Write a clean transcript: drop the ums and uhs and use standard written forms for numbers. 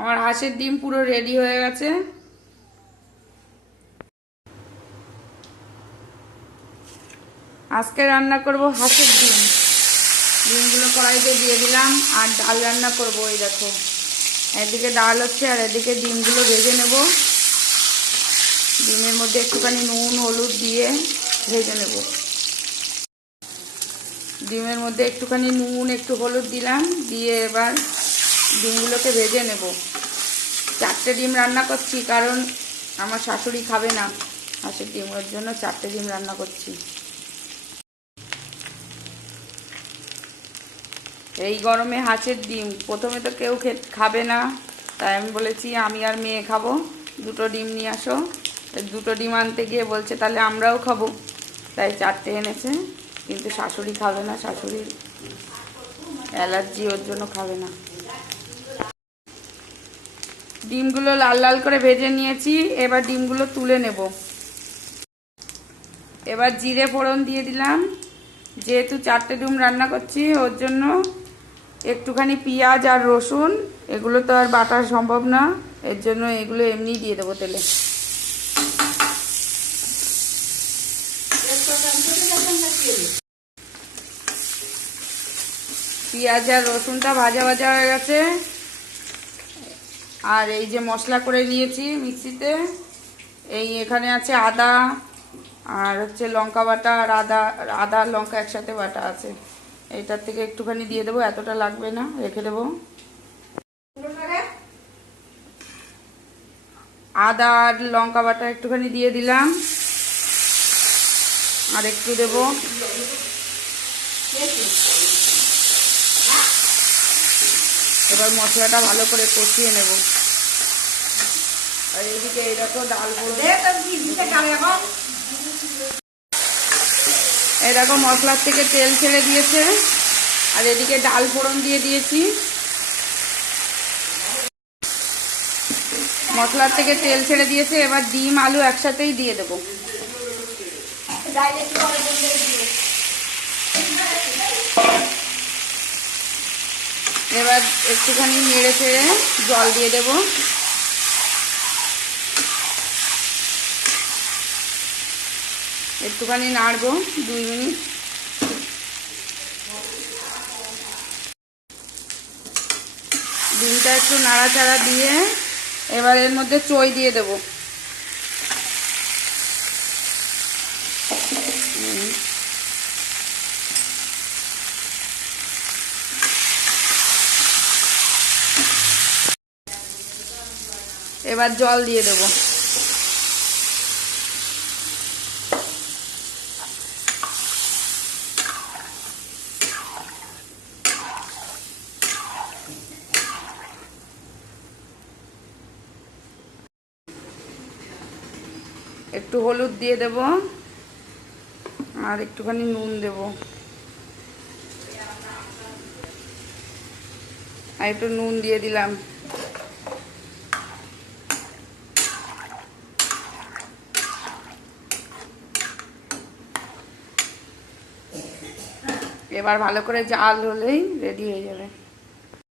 আমার হাঁসের ডিম পুরো রেডি হয়ে গেছে। আজকে রান্না করব হাঁসের ডিম। ডিমগুলো কড়াইতে দিয়ে দিলাম আর ডাল রান্না করব। এই দেখো, এদিকে ডাল হচ্ছে আর এদিকে ডিমগুলো ভেজে নেব। ডিমের মধ্যে একটুখানি নুন হলুদ দিয়ে ভেজে নেব। ডিমের মধ্যে একটুখানি নুন একটু হলুদ দিলাম, দিয়ে এবার ডিমগুলোকে ভেজে নেব। 4টে ডিম রান্না করছি, কারণ আমার শাশুড়ি খাবে না হাঁসের ডিম, ওর জন্য 4টে ডিম রান্না করছি। এই গরমে হাঁসের ডিম প্রথমে তো কেউ খাবে না, তাই আমি বলেছি আমি আর মেয়ে খাবো, 2টো ডিম নিয়ে আসো। 2টো ডিম আনতে গিয়ে বলছে তাহলে আমরাও খাবো, তাই 4টে এনেছে। কিন্তু শাশুড়ি খাবে না, শাশুড়ির অ্যালার্জি, ওর জন্য খাবে না। ডিমগুলো লাল লাল করে ভেজে নিয়েছি, এবার ডিমগুলো তুলে নেব। এবার জিরে ফোড়ন দিয়ে দিলাম। যেহেতু 4টে ডিম রান্না করছি, ওর জন্য একটুখানি পেঁয়াজ আর রসুন, এগুলো তো আর বাটা সম্ভব না, এর জন্য এগুলো এমনিই দিয়ে দেবো তেলে। পেঁয়াজ আর রসুনটা ভাজা ভাজা হয়ে গেছে। আর এই যে মশলা করে নিয়েছি মিক্সিতে, এই এখানে আছে আদা আর হচ্ছে লঙ্কা বাটা, আর আদা লঙ্কা একসাথে বাটা আছে। এইটার থেকে একটুখানি দিয়ে দেবো, এতটা লাগবে না, রেখে দেবো। আদা আর লঙ্কা বাটা একটুখানি দিয়ে দিলাম, আর একটু দেবো। এবার মশলাটা ভালো করে কষিয়ে নেব। আর এইদিকে এই দেখো ডাল, এই দেখো মশলার থেকে তেল ছেড়ে দিয়েছে। আর এদিকে ডাল ফোড়ন দিয়ে দিয়েছি। মশলার থেকে তেল ছেড়ে দিয়েছে, এবার ডিম আলু একসাথেই দিয়ে দেবো। এবার একটুখানি নেড়ে চেড়ে জল দিয়ে দেব। একটুখানি নাড়বো 2 মিনিট। ডিমটা একটু নাড়াচাড়া দিয়ে এবার এর মধ্যে চই দিয়ে দেব। এবার জল দিয়ে দেব। একটু হলুদ দিয়ে দেব আর একটুখানি নুন দেব, আর একটু নুন দিয়ে দিলাম। এবার ভালো করে জাল হলেই রেডি হয়ে যাবে।